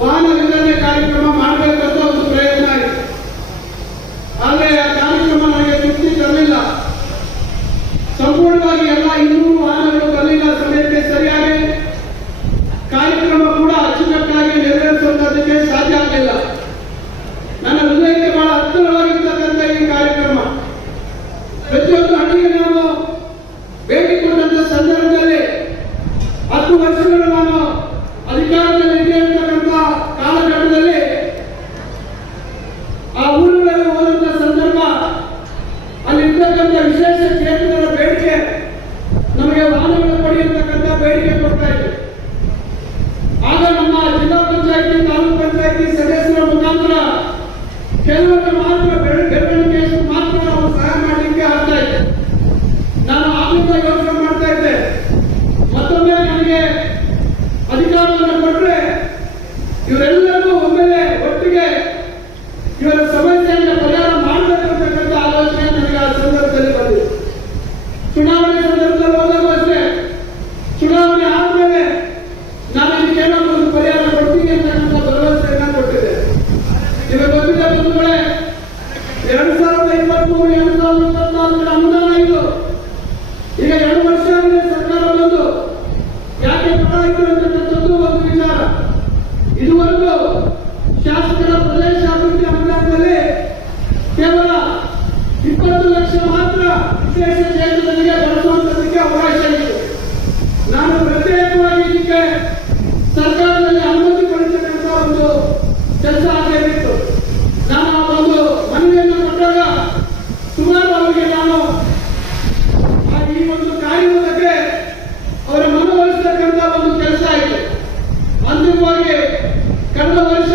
ವಾಹನ ವಿತರಣೆ ಕಾರ್ಯಕ್ರಮ ಮಾಡಬೇಕಂತ ಒಂದು ಪ್ರಯತ್ನ ಆಯಿತು ಆದರೆ ಆ ಕಾರ್ಯಕ್ರಮ ನನಗೆ ತೃಪ್ತಿ ತರಲಿಲ್ಲ. ಸಂಪೂರ್ಣವಾಗಿ ಎಲ್ಲ ಇನ್ನೂ ವಾಹನಗಳು ಬರಲಿಲ್ಲ ಸಮಯಕ್ಕೆ ಸರಿಯಾಗಿ ಕಾರ್ಯಕ್ರಮ ಕೂಡ ಅಚ್ಚುಕಟ್ಟಾಗಿ ನೆರವೇರಿಸುವುದಕ್ಕೆ ಸಾಧ್ಯ ಆಗಲಿಲ್ಲ. ನನ್ನ ಹೃದಯಕ್ಕೆ ಬಹಳ ಹತ್ತಿರವಾಗಿರ್ತಕ್ಕಂಥ ಈ ಕಾರ್ಯಕ್ರಮ. ಪ್ರತಿಯೊಂದು ಹಳ್ಳಿಗೆ ನಾವು ಭೇಟಿ ಕೊಟ್ಟಂತ ಸಂದರ್ಭದಲ್ಲಿ ಹತ್ತು ವರ್ಷಗಳ ವಿಶೇಷ ಕ್ಷೇತ್ರಗಳಿಗೆ ಬಳಸುವಂತದಕ್ಕೆ ಅವಕಾಶ ನಾನು ಪ್ರತ್ಯೇಕವಾಗಿ ಸರ್ಕಾರದಲ್ಲಿ ಅನುಮತಿ ಪಡಿಸಬೇಕಂತ ಒಂದು ಕೆಲಸ ಆಗಿತ್ತು ನಾನು ಒಂದು ಮನವಿಯನ್ನು ಕೊಟ್ಟಾಗ ಸುಮಾರು ಅವರಿಗೆ ನಾನು ಈ ಒಂದು ಕಾರ್ಯಕ್ಕೆ ಅವರ ಮನವೊಲಿಸ್ತಕ್ಕಂಥ ಒಂದು ಕೆಲಸ ಆಯಿತು. ಅಂತಿಮವಾಗಿ ಕಳೆದ ವರ್ಷ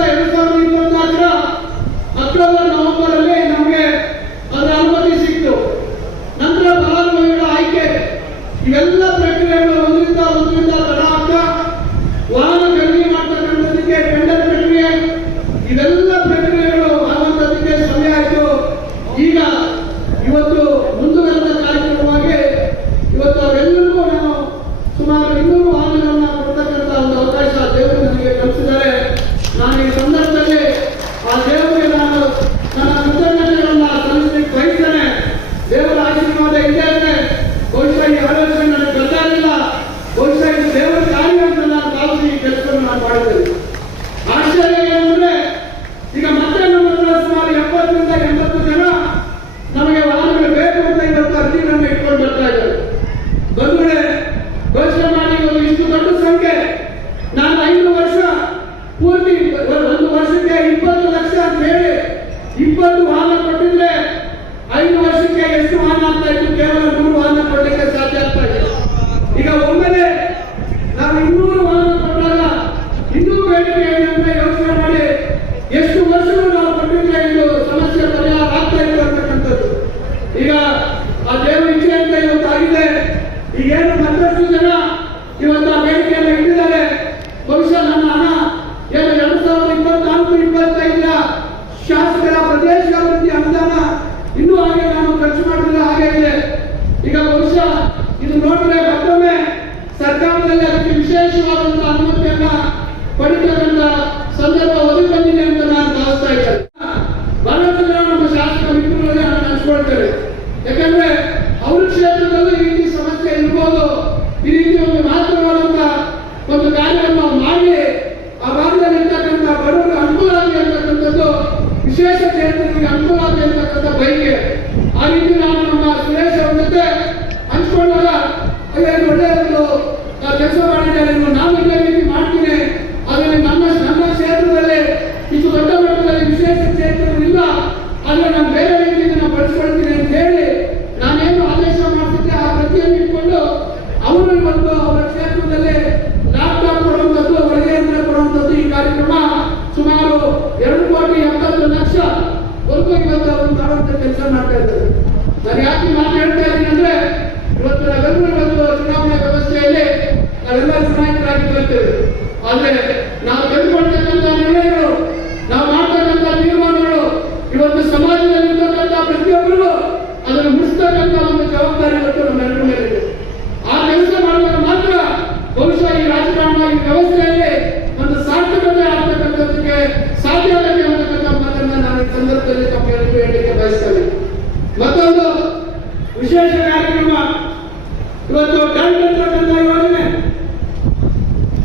ಇವತ್ತು ಟೈಮ್ ಅಂತಕ್ಕಂಥ ಯೋಜನೆ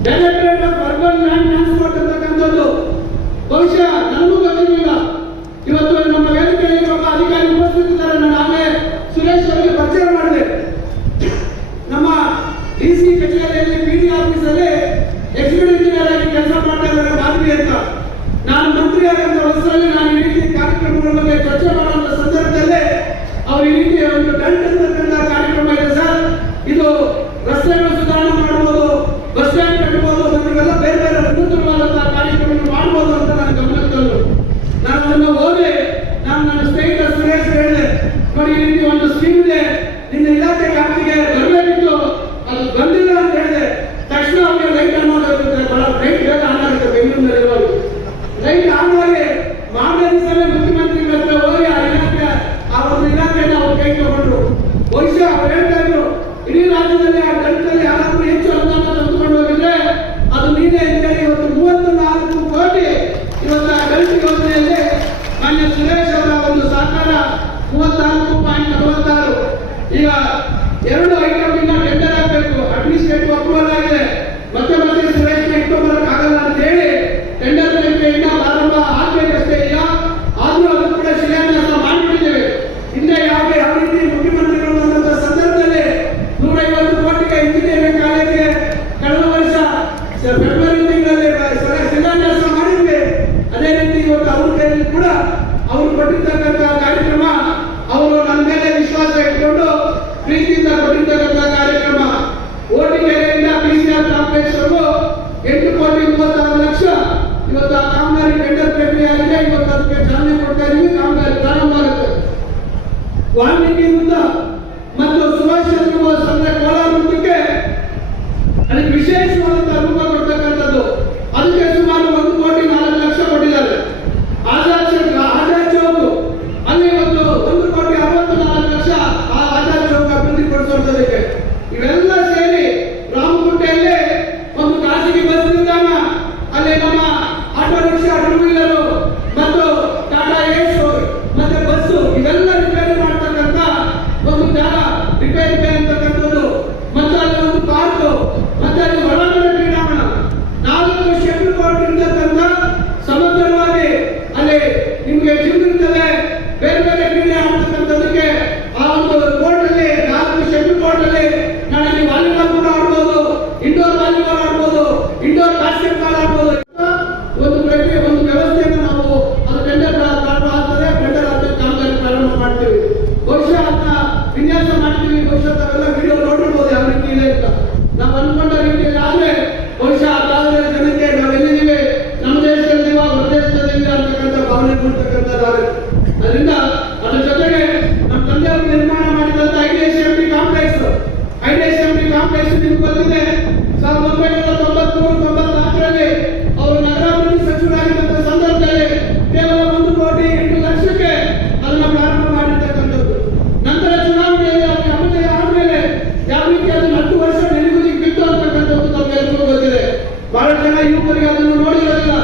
development of urban land transport ಅಂತಕ್ಕಂಥದ್ದು ಬಹುಶಃ ನನಗೂ ಗೊತ್ತಿರಲಿಲ್ಲ. ಇವತ್ತು ನಮ್ಮ ವೇದಿಕೆಯಲ್ಲಿ ಒಬ್ಬ ಅಧಿಕಾರಿ ಉಪಸ್ಥಿತಿದ್ದಾರೆ ನಾನು ಆಗಲೇ ಸುರೇಶ್ ಅವರಿಗೆ ಪರಿಚಯ ಮಾಡಿದೆ. ನಮ್ಮ ಡಿ ಸಿ ಕಚೇರಿಯಲ್ಲಿ ಪಿ ಡಿ ಆಫೀಸಲ್ಲಿ ಎಕ್ಸಿಕ್ಯೂಟಿವ್ ಇಂಜಿನಿಯರ್ ಆಗಿ ಕೆಲಸ ಮಾಡ್ತಾ ಇದ್ದಾರೆ ಅಂತ. ನಾನು ಮಂತ್ರಿ ಆದಂಥ ನಾನು ಈ ರೀತಿ ಕಾರ್ಯಕ್ರಮಗಳ ಬಗ್ಗೆ ಚರ್ಚೆ ಮಾಡುವಂಥ ಸಂದರ್ಭದಲ್ಲೇ ಅವರು ಈ ರೀತಿ ಒಂದು ಗಂಟೆ ಅಂತಕ್ಕಂಥ Let's ಕೊಡ್ತಾ ಇದೀವಿ ಪ್ರಾರಂಭ ಆಗುತ್ತೆ ವಾಲ್ಮೀಕಿ ವೃತ್ತ ಮತ್ತು ಸುಭಾಷ್ ಚಂದ್ರ ಬೋಸ್ ಅಂದ್ರೆ ಕೋಲಾರ ವೃತ್ತಕ್ಕೆ ಅದಕ್ಕೆ ವಿಶೇಷವಾದಂತಹ ರೂಪ ಕೊಡ್ತಕ್ಕಂಥದ್ದು. ಅದಕ್ಕೆ ಸುಮಾರು ಒಂದು ಕೋಟಿ, ನಾಲ್ಕು ಲಕ್ಷ ಕೊಟ್ಟಿದ್ದಾರೆ. ಚೌಕ್ ಆಜಾದ್ ಚೌಕ್. ಅಲ್ಲಿ ಒಂದು ಒಂದು ಕೋಟಿ ಅರವತ್ತು ನಾಲ್ಕು ಲಕ್ಷ ಆ ಆಜಾದ್ ಚೌಕ್ ಅಭಿವೃದ್ಧಿ ಪಡಿಸೋದಕ್ಕೆ. ಇವೆಲ್ಲ ಸೇರಿ ರಾಮಕುಂಟೆಯಲ್ಲಿ ಒಂದು ಖಾಸಗಿ ಬಸ್ ನಿಲ್ದಾಣ. ಅಲ್ಲಿ ನಮ್ಮ ಆಟೋ ರಿಕ್ಷಾ, ಟೂ ವೀಲರು ಮತ್ತು ಟಾಟಾ ಏಸ್ ಮತ್ತೆ ಬಸ್ಸು ಇವೆಲ್ಲ ರಿಪೇರಿ ಮಾಡ್ತಕ್ಕಂಥ ಒಂದು ಜಾಗ ರಿಪೇರಿ ಬೇ ಅಂತಕ್ಕಂಥದ್ದು ಮತ್ತೆ ಅಲ್ಲಿ ಒಂದು ಪಾರ್ಕ್ ಮತ್ತೆ ಅಲ್ಲಿ ಒಳಾಂಗಣ ಕ್ರೀಡಾಂಗಣ ನಾಲ್ಕು ಶೆಟ್ಲ್ ಕೋರ್ಟ್ ಇರ್ತಕ್ಕಂಥ ಸಮಗ್ರವಾಗಿ ಅಲ್ಲಿ ನಿಮ್ಗೆ ಜಿಮ್ ಇರ್ತದೆ ಬೇರೆ ಬೇರೆ ಕ್ರೀಡೆ ಆಡ್ತಕ್ಕಂಥದಕ್ಕೆ ಆ ಒಂದು ಕೋರ್ಟ್ ಅಲ್ಲಿ ನಾಲ್ಕು ಶೆಟ್ಲ್ ಕೋರ್ಟ್ ಅಲ್ಲಿ ನಾಳೆ ನೀವು ವಾಲಿಬಾಲ್ ಕೂಡ ಆಡ್ಬೋದು ಇಂಡೋರ್ ವಾಲಿಬಾಲ್ ಆಡ್ಬೋದು ಇಂಡೋರ್ ಬಾಸ್ಕೆಟ್ ಕಾರ್ಡ್ ಆಡ್ಬೋದು ಒಂದು ಪ್ರಕ್ರಿಯೆ ಒಂದು ವ್ಯವಸ್ಥೆಯನ್ನು ನಾವು ಅದು ಟೆಂಡರ್ ಪ್ರಾರಂಭ ಆಗ್ತದೆ ಟೆಂಡರ್ ಆದ ಕಾಮಗಾರಿ ಪ್ರಾರಂಭ ಮಾಡ್ತೀವಿ. ಬಹುಶಃ ಅದನ್ನ ವಿನ್ಯಾಸ ಮಾಡ್ತೀವಿ. ಬಹುಶಃ ತಾವೆಲ್ಲ ವಿಡಿಯೋ ನೋಡಿರ್ಬೋದು ಯಾವ ರೀತಿ ಇದೆ ಅಂತ. ನಾವು ಅನ್ಕೊಂಡ ರೀತಿಯಲ್ಲಿ ಆದ್ರೆ ಬಹುಶಃ ಆ ಕಾಲದಲ್ಲಿ ಜನಕ್ಕೆ ನಾವು ಎಲ್ಲಿದ್ದೀವಿ? ನಮ್ಮ ದೇಶದಲ್ಲಿ ಹೊರ ದೇಶದಲ್ಲಿವೆ ಅಂತಕ್ಕಂಥ ಭಾವನೆ ಕೊಡ್ತಕ್ಕಂಥದ್ದಾಗುತ್ತೆ ಅದರಿಂದ ಅದ್ರ ಜೊತೆಗೆ ನಮ್ಮ ತಂದೆಯವರು ನಿರ್ಮಾಣ ಮಾಡಿದಂತ M P complex. IDS MP complex ನಿಮ್ಗೆ ಗೊತ್ತಿದೆ ಸಾವಿರದ ಒಂಬೈನೂರ ತೊಂಬತ್ಮೂರು ತೊಂಬತ್ನಾಲ್ಕರಲ್ಲಿ ಅವರು ನಗರಾಭಿವೃದ್ಧಿ ಸಚಿವರಾಗಿದ್ದಂಥ ಸಂದರ್ಭದಲ್ಲಿ ಕೇವಲ ಒಂದು ಕೋಟಿ ಎಂಟು ಲಕ್ಷಕ್ಕೆ ಅದನ್ನು ಪ್ರಾರಂಭ ಮಾಡಿರ್ತಕ್ಕಂಥದ್ದು ನಂತರ ಚುನಾವಣೆಯಲ್ಲಿ ಅವರಿಗೆ ಅಪಜಯ ಆದ್ಮೇಲೆ ಯಾವ ರೀತಿ ಅದನ್ನು ಹತ್ತು ವರ್ಷ ನೆನೆಗುದಿಗೆ ಬಿತ್ತು ಅಂತಕ್ಕಂಥದ್ದು ನಮ್ಗೆಲ್ಲರಿಗೂ ಗೊತ್ತಿದೆ ಬಹಳಷ್ಟು ಜನ ಯುವಕರಿಗೆ ಅದನ್ನು ನೋಡಿರೋದಿಲ್ಲ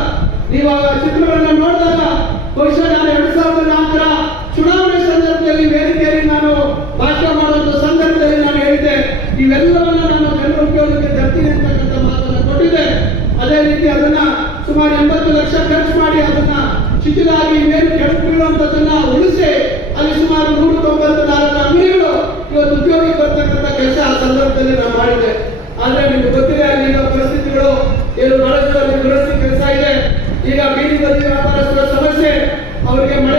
ನೀವು ಆ ಚಿತ್ರಗಳನ್ನ ನೋಡಿದಾಗ ಬಹುಶಃ ನಾನು ಎರಡ್ ಸಾವಿರದ ನಾಲ್ಕರ ಚುನಾವಣೆ ಸಂದರ್ಭದಲ್ಲಿ ವೇದಿಕೆಯಲ್ಲಿ ನಾನು ಭಾಷಣ ಮಾಡುವಂತ ಸಂದರ್ಭದಲ್ಲಿ ನಾನು ಹೇಳಿದ್ದೆ ಇವೆಲ್ಲವನ್ನ ನಾನು ಜನರ ಉಪಯೋಗಕ್ಕೆ ತರ್ತೀನಿ ಅಂತಕ್ಕಂಥ ಮಾತನ್ನು ಕೊಟ್ಟಿದೆ. ಅದೇ ರೀತಿ ಅದನ್ನ ಸುಮಾರು ಎಂಬತ್ತು ಲಕ್ಷ ಖರ್ಚು ಮಾಡಿ ಅದನ್ನ ಶಿಥಿಲಾಗಿ ಕೆಳಗೆ ಬೀಳುವಂತದನ್ನ ಉಳಿಸಿ ಅಲ್ಲಿ ಸುಮಾರು ನೂರ ತೊಂಬತ್ತು ನಾಲ್ಕು ಅಂಗಡಿಗಳು ಇವತ್ತು ಉದ್ಯೋಗಕ್ಕೆ ಬರ್ತಕ್ಕಂಥ ಕೆಲಸ ಆ ಸಂದರ್ಭದಲ್ಲಿ ನಾನು ಮಾಡಿದೆ. ಆದ್ರೆ ನಿಮ್ಗೆ ಗೊತ್ತಿದೆ ಅಲ್ಲಿನ ಪರಿಸ್ಥಿತಿಗಳು ಏನು ಬಹಳಷ್ಟು ದುರಸ್ತಿ ಕೆಲಸ ಇದೆ. ಈಗ ಬೀದಿ ಬದಿ ವ್ಯಾಪಾರಸ್ಥರ ಸಮಸ್ಯೆ, ಅವರಿಗೆ ಮಳೆ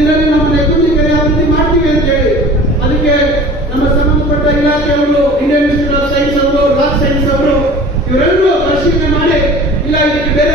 ಇದರಲ್ಲಿ ನಮ್ಮ ನೆಕ್ಕುಂದಿ ಕೆರೆ ಅಭಿವೃದ್ಧಿ ಮಾಡ್ತೀವಿ ಅಂತ ಹೇಳಿ ಅದಕ್ಕೆ ನಮ್ಮ ಸಂಬಂಧಪಟ್ಟ ಇಲಾಖೆಯವರು ಇಂಡಿಯನ್ ಇನ್ಸ್ಟಿಟ್ಯೂಟ್ ಆಫ್ ಸೈನ್ಸ್ ಅವರು ರಾಕ್ ಸೈನ್ಸ್ ಅವರು ಇವರೆಲ್ಲರೂ ಪರಿಶೀಲನೆ ಮಾಡಿ ಇಲ್ಲ ಇದಕ್ಕೆ ಬೇರೆ